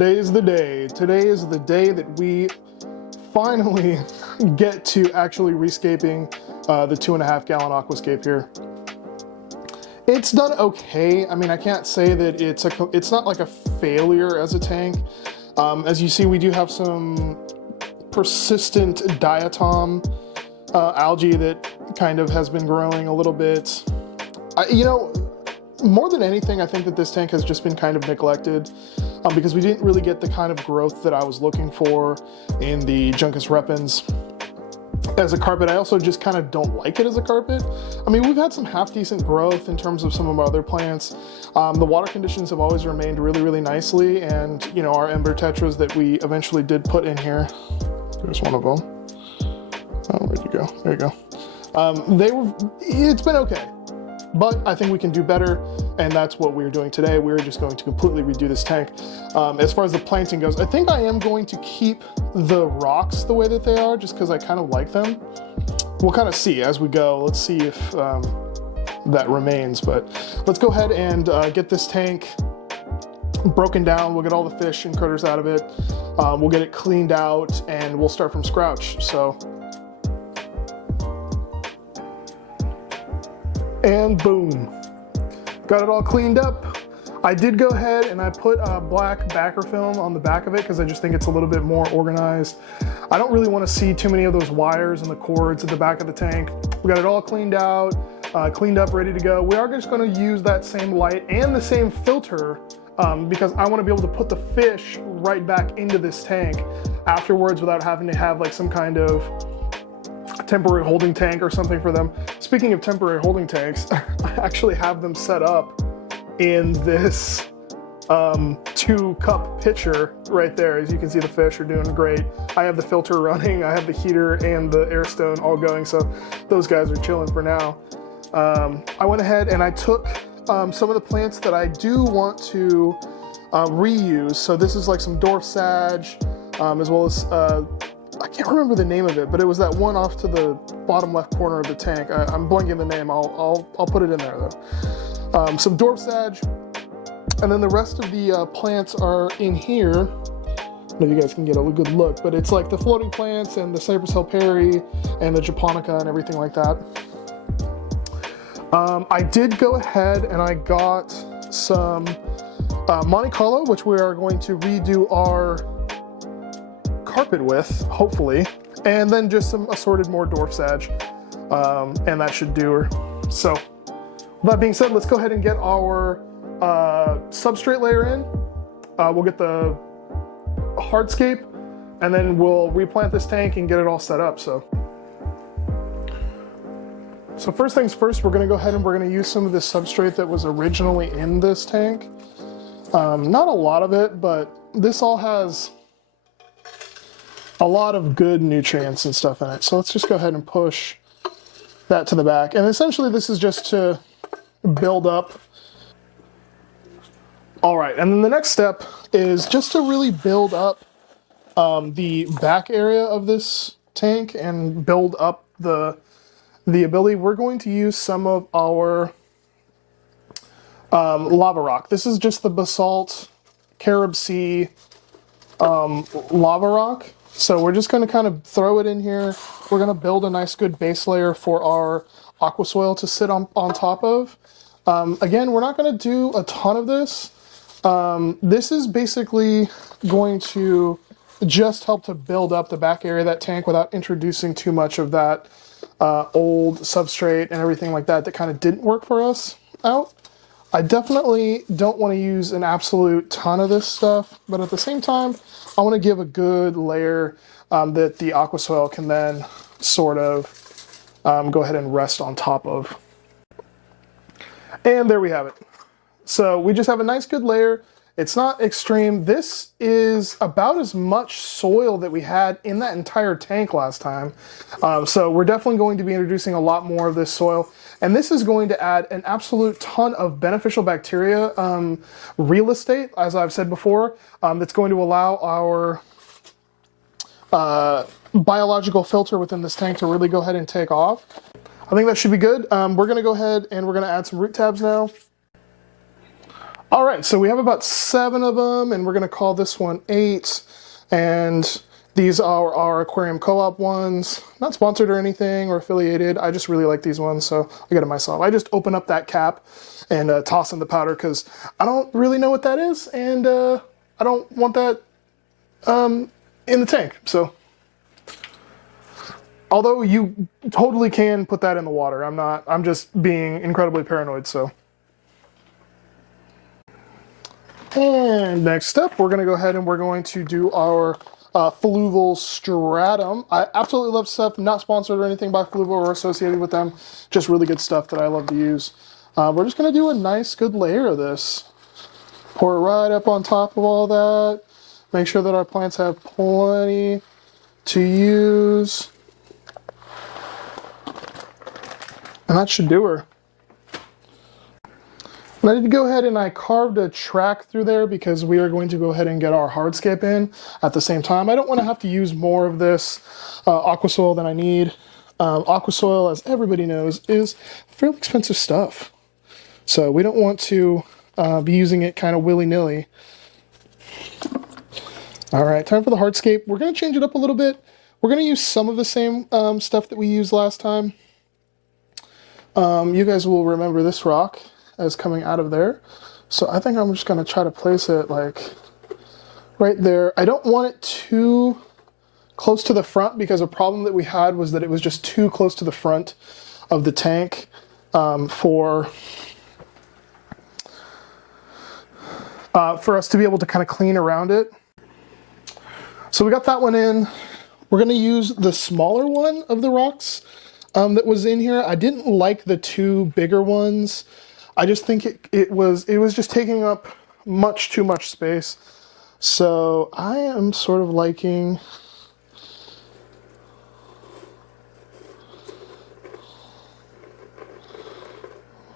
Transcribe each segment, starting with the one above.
today is the day. Today is the day that we finally get to actually rescaping the 2.5 gallon aquascape here. It's done okay. I mean, I can't say that it's not like a failure as a tank. As you see, we do have some persistent diatom algae that kind of has been growing a little bit. You know, more than anything, I think that this tank has just been kind of neglected because we didn't really get the kind of growth that I was looking for in the Juncus repens as a carpet. I also just kind of don't like it as a carpet. I mean, we've had some half decent growth in terms of some of our other plants. The water conditions have always remained really, really nicely, and you know, our ember tetras that we eventually did put in here. There's one of them. Oh, where'd you go? There you go. It's been okay, but I think we can do better, and that's what we're doing today. We're just going to completely redo this tank. As far as the planting goes, I think I am going to keep the rocks the way that they are, just because I kind of like them. We'll kind of see as we go. Let's see if that remains, but let's go ahead and get this tank broken down. We'll get all the fish and critters out of it. We'll get it cleaned out, and we'll start from scratch. So. And boom, got it all cleaned up. I did go ahead and I put black backer film on the back of it because I just think it's a little bit more organized. I don't really want to see too many of those wires and the cords at the back of the tank. We got it all cleaned out, cleaned up, ready to go. We are just going to use that same light and the same filter because I want to be able to put the fish right back into this tank afterwards without having to have like some kind of temporary holding tank or something for them. Speaking of temporary holding tanks, I actually have them set up in this 2-cup pitcher right there. As you can see, the fish are doing great. I have the filter running, I have the heater and the air stone all going, so those guys are chilling for now. I went ahead and I took some of the plants that I do want to reuse. So this is like some dwarf sage, as well as I can't remember the name of it, but it was that one off to the bottom left corner of the tank. I'm blanking the name. I'll put it in there though. Some dwarf sage, and then the rest of the plants are in here. I don't know if you guys can get a good look, but it's like the floating plants and the Cypress Helperi and the Japonica and everything like that. I did go ahead and I got some Monte Carlo, which we are going to redo our carpet with, hopefully, and then just some assorted more dwarf sage, and that should do her. So with that being said, let's go ahead and get our substrate layer in. We'll get the hardscape, and then we'll replant this tank and get it all set up. So first things first, we're going to go ahead and we're going to use some of this substrate that was originally in this tank. Not a lot of it, but this all has a lot of good nutrients and stuff in it. So let's just go ahead and push that to the back. And essentially this is just to build up. All right, and then the next step is just to really build up the back area of this tank and build up the ability. We're going to use some of our lava rock. This is just the basalt Carib Sea lava rock. So we're just going to kind of throw it in here. We're going to build a nice good base layer for our aqua soil to sit on top of. Again, we're not going to do a ton of this. This is basically going to just help to build up the back area of that tank without introducing too much of that old substrate and everything like that kind of didn't work for us out. I definitely don't want to use an absolute ton of this stuff, but at the same time, I want to give a good layer that the aqua soil can then sort of go ahead and rest on top of. And there we have it. So we just have a nice good layer. It's not extreme. This is about as much soil that we had in that entire tank last time. So we're definitely going to be introducing a lot more of this soil. And this is going to add an absolute ton of beneficial bacteria real estate, as I've said before, that's going to allow our biological filter within this tank to really go ahead and take off. I think that should be good. We're going to go ahead and we're going to add some root tabs now. All right, so we have about 7 of them, and we're gonna call this one 8. And these are our aquarium co-op ones. Not sponsored or anything or affiliated. I just really like these ones, so I got it myself. I just open up that cap and toss in the powder because I don't really know what that is, and I don't want that in the tank. So, although you totally can put that in the water, I'm just being incredibly paranoid. So. And next up, we're going to go ahead and we're going to do our Fluval Stratum. I absolutely love stuff, not sponsored or anything by Fluval or associated with them, just really good stuff that I love to use. We're just going to do a nice, good layer of this. Pour it right up on top of all that. Make sure that our plants have plenty to use. And that should do her. And I did go ahead and I carved a track through there because we are going to go ahead and get our hardscape in at the same time. I don't want to have to use more of this Aquasoil than I need. Aquasoil, as everybody knows, is fairly expensive stuff. So we don't want to be using it kind of willy-nilly. All right, time for the hardscape. We're going to change it up a little bit. We're going to use some of the same stuff that we used last time. You guys will remember this rock as coming out of there. So I think I'm just going to try to place it like right there. I don't want it too close to the front because a problem that we had was that it was just too close to the front of the tank for us to be able to kind of clean around it. So we got that one in. We're going to use the smaller one of the rocks that was in here. I didn't like the 2 bigger ones. I just think it was just taking up much too much space. So I am sort of liking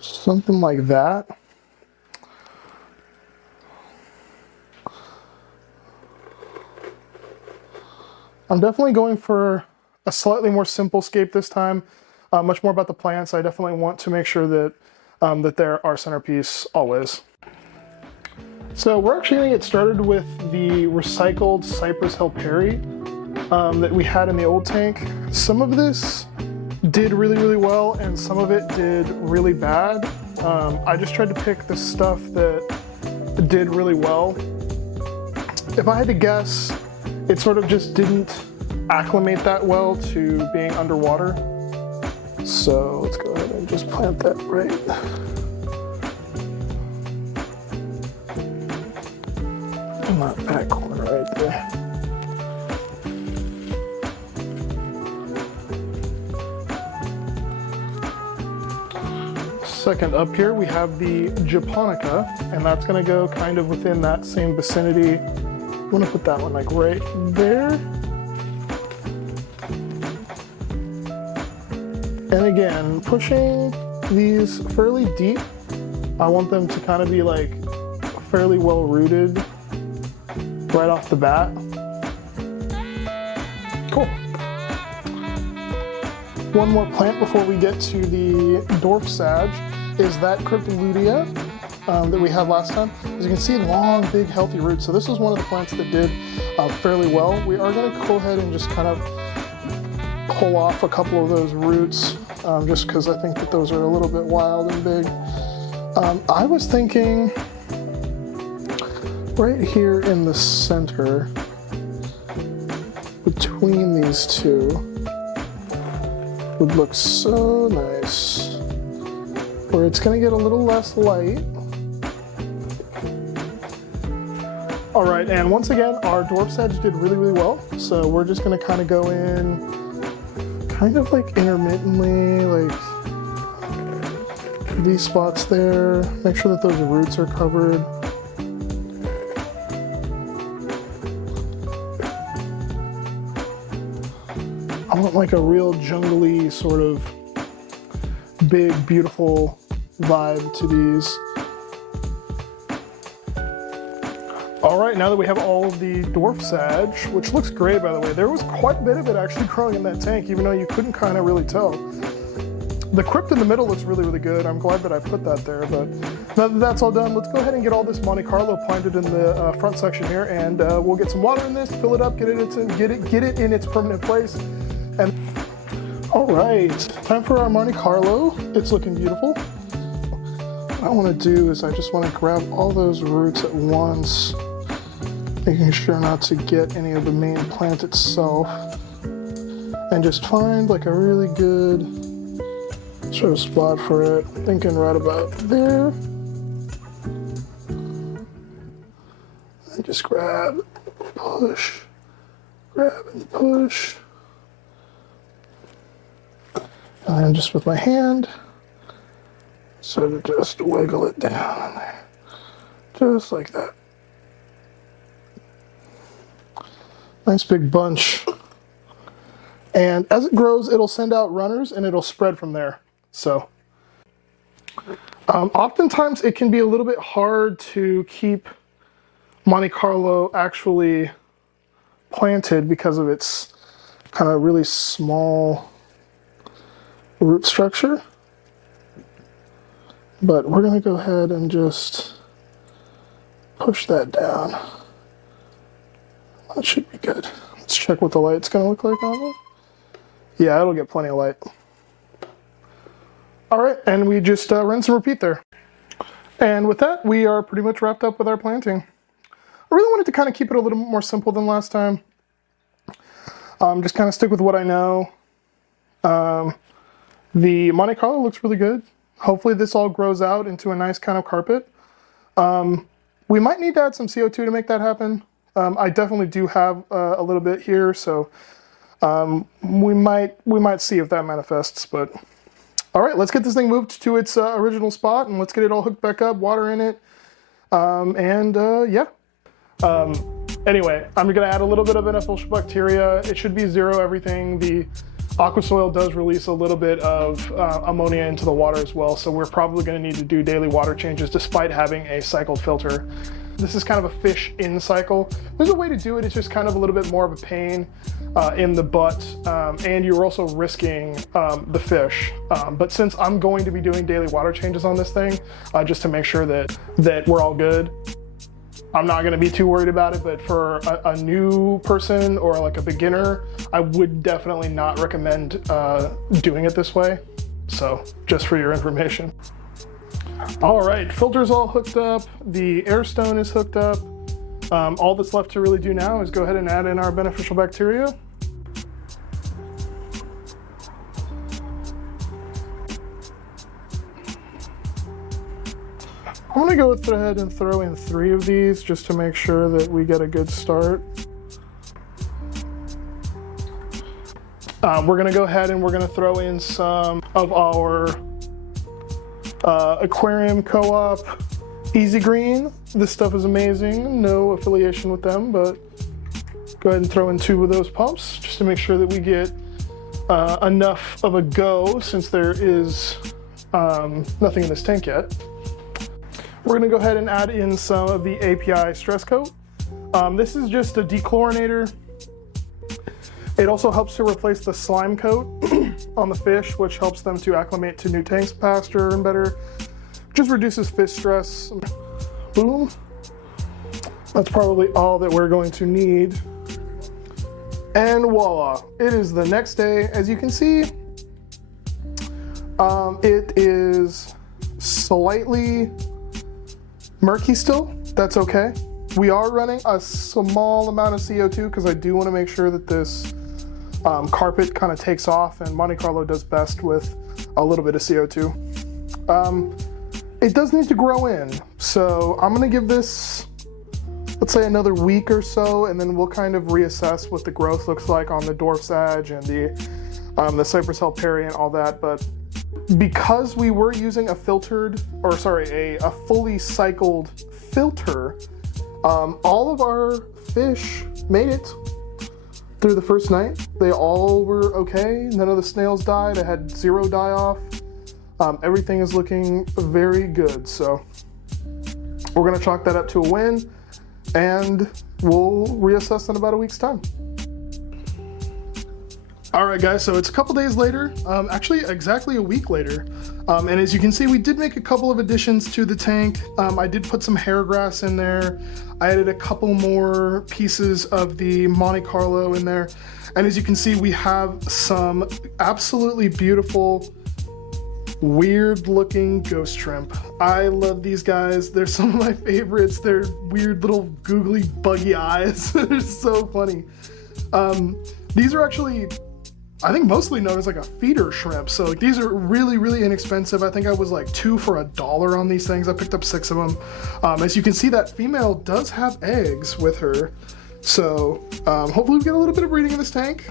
something like that. I'm definitely going for a slightly more simple scape this time. Much more about the plants. I definitely want to make sure that that they're our centerpiece always. So we're actually going to get started with the recycled Cypress Hill Perry that we had in the old tank. Some of this did really, really well, and some of it did really bad. I just tried to pick the stuff that did really well. If I had to guess, it sort of just didn't acclimate that well to being underwater. So let's go ahead and just plant that right in that back corner right there. Second up here we have the Japonica, and that's going to go kind of within that same vicinity. I'm going to put that one like right there. And again, pushing these fairly deep. I want them to kind of be like fairly well rooted right off the bat. Cool. One more plant before we get to the dwarf sage is that Cryptoledia that we had last time. As you can see, long, big, healthy roots. So this was one of the plants that did fairly well. We are going to go ahead and just kind of pull off a couple of those roots just because I think that those are a little bit wild and big. I was thinking right here in the center between these two would look so nice, where it's going to get a little less light. All right, and once again, our dwarf sage did really, really well. So we're just going to kind of go in kind of like intermittently, like these spots there. Make sure that those roots are covered. I want like a real jungly sort of big, beautiful vibe to these. All right, now that we have all of the dwarf sage, which looks great, by the way, there was quite a bit of it actually growing in that tank, even though you couldn't kind of really tell. The crypt in the middle looks really, really good. I'm glad that I put that there, but now that that's all done, let's go ahead and get all this Monte Carlo planted in the front section here, and we'll get some water in this, fill it up, get it in its permanent place. And all right, time for our Monte Carlo. It's looking beautiful. What I want to do is I just want to grab all those roots at once, making sure not to get any of the main plant itself, and just find like a really good sort of spot for it. I'm thinking right about there. And just grab, push, grab and push. And then just with my hand, sort of just wiggle it down in there. Just like that. Nice big bunch. And as it grows, it'll send out runners and it'll spread from there. So, oftentimes it can be a little bit hard to keep Monte Carlo actually planted because of its kind of really small root structure. But we're going to go ahead and just push that down. That should be good. Let's check what the light's going to look like on it. Yeah, it'll get plenty of light. All right, and we just rinse and repeat there. And with that, we are pretty much wrapped up with our planting. I really wanted to kind of keep it a little bit more simple than last time. Just kind of stick with what I know. The Monte Carlo looks really good. Hopefully this all grows out into a nice kind of carpet. We might need to add some CO2 to make that happen. I definitely do have a little bit here, so we might see if that manifests, but all right, let's get this thing moved to its original spot and let's get it all hooked back up, water in it, yeah. Anyway, I'm gonna add a little bit of beneficial bacteria. It should be zero everything. The aqua soil does release a little bit of ammonia into the water as well, so we're probably gonna need to do daily water changes despite having a cycled filter. This is kind of a fish in cycle. There's a way to do it, it's just kind of a little bit more of a pain in the butt, and you're also risking the fish. But since I'm going to be doing daily water changes on this thing, just to make sure that we're all good, I'm not gonna be too worried about it, but for a new person or like a beginner, I would definitely not recommend doing it this way. So just for your information. All right, filter's all hooked up. The air stone is hooked up. All that's left to really do now is go ahead and add in our beneficial bacteria. I'm gonna go ahead and throw in 3 of these just to make sure that we get a good start. We're gonna go ahead and we're gonna throw in some of our Aquarium Co-op Easy Green. This stuff is amazing. No affiliation with them, but go ahead and throw in 2 of those pumps just to make sure that we get enough of a go, since there is nothing in this tank yet. We're gonna go ahead and add in some of the API Stress Coat. This is just a dechlorinator. It also helps to replace the slime coat on the fish, which helps them to acclimate to new tanks faster and better. Just reduces fish stress. Boom. That's probably all that we're going to need. And voila, it is the next day. As you can see, it is slightly murky still. That's okay. We are running a small amount of CO2 because I do want to make sure that this carpet kind of takes off, and Monte Carlo does best with a little bit of CO2. It does need to grow in, so I'm going to give this, let's say, another week or so, and then we'll kind of reassess what the growth looks like on the dwarf sage and the Cypress Helperi and all that. But because we were using a fully cycled filter, all of our fish made it through the first night. They all were okay. None of the snails died. I had 0 die off. Everything is looking very good. So we're gonna chalk that up to a win, and we'll reassess in about a week's time. All right, guys, so it's a couple days later, actually exactly a week later. And as you can see, we did make a couple of additions to the tank. I did put some hair grass in there. I added a couple more pieces of the Monte Carlo in there. And as you can see, we have some absolutely beautiful, weird looking ghost shrimp. I love these guys. They're some of my favorites. They're weird little googly buggy eyes. They're so funny. These are actually, I think, mostly known as like a feeder shrimp. So like, these are really, really inexpensive. I think I was like $2 for $1 on these things. I picked up 6 of them. As you can see, that female does have eggs with her. So hopefully we get a little bit of breeding in this tank.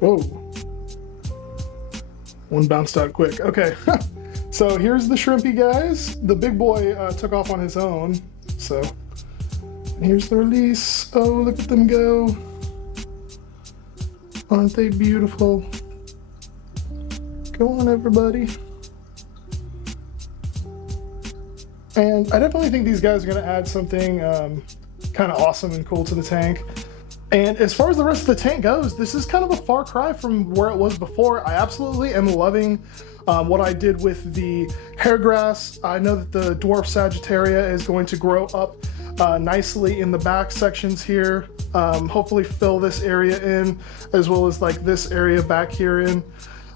Whoa. One bounced out quick. Okay. So here's the shrimpy guys. The big boy took off on his own. So here's the release. Oh, look at them go. Aren't they beautiful? Go on, everybody. And I definitely think these guys are going to add something kind of awesome and cool to the tank. And as far as the rest of the tank goes, this is kind of a far cry from where it was before. I absolutely am loving what I did with the hair grass. I know that the dwarf Sagittaria is going to grow up nicely in the back sections here. Hopefully fill this area in, as well as like this area back here in.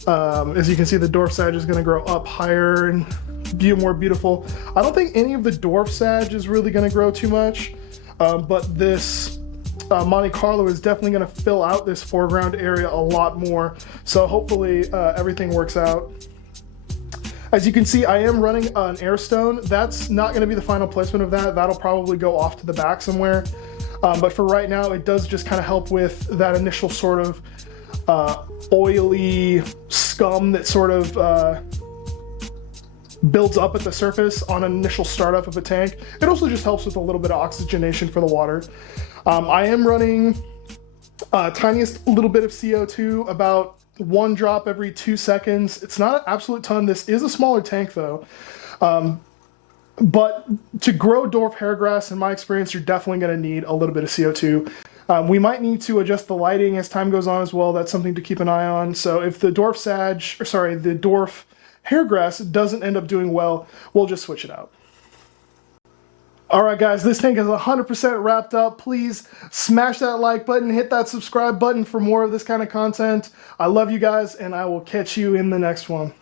As you can see, the dwarf Sag is going to grow up higher and be more beautiful. I don't think any of the dwarf Sag is really going to grow too much, but this Monte Carlo is definitely going to fill out this foreground area a lot more. So hopefully everything works out. As you can see, I am running an air stone. That's not going to be the final placement of that. That'll probably go off to the back somewhere. But for right now, it does just kind of help with that initial sort of oily scum that sort of builds up at the surface on an initial startup of a tank. It also just helps with a little bit of oxygenation for the water. I am running tiniest little bit of CO2, about 1 drop every 2 seconds. It's not an absolute ton. This is a smaller tank though. But to grow dwarf hairgrass, in my experience, you're definitely going to need a little bit of CO2. We might need to adjust the lighting as time goes on as well. That's something to keep an eye on. So if the dwarf the dwarf hairgrass doesn't end up doing well, we'll just switch it out. Alright guys, this tank is 100% wrapped up. Please smash that like button, hit that subscribe button for more of this kind of content. I love you guys, and I will catch you in the next one.